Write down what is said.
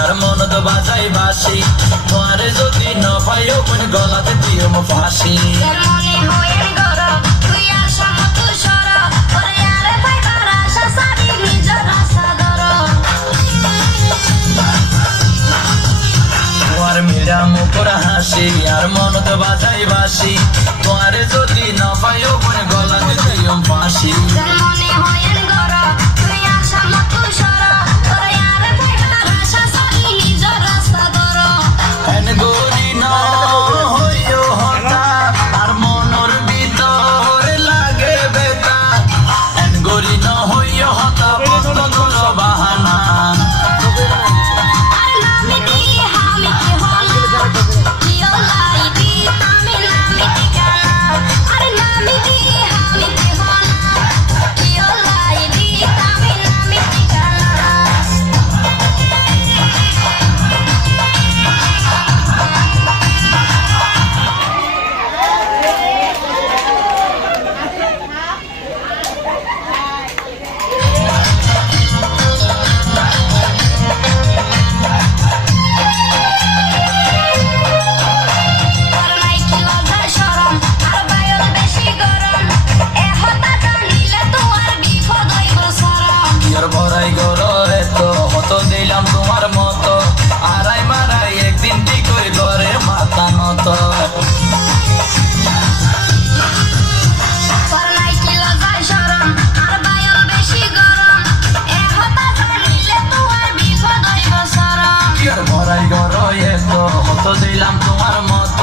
আর মন তো বাজাই বাসি তোমারে যদি ন পাইও কোন গলাতে দিও মো ফাঁসি তোমার মেরা মুখর হাসি আর মন তো বাজাই বাসি তোমারে যদি ন পাইও কোন গলাতে দিও ফাঁসি দিলাম তোমার মতো আড়াই মারাই একদিন ঠিক ওই ঘরের মাথা নত ভরাই গর এত দিলাম তোমার মতো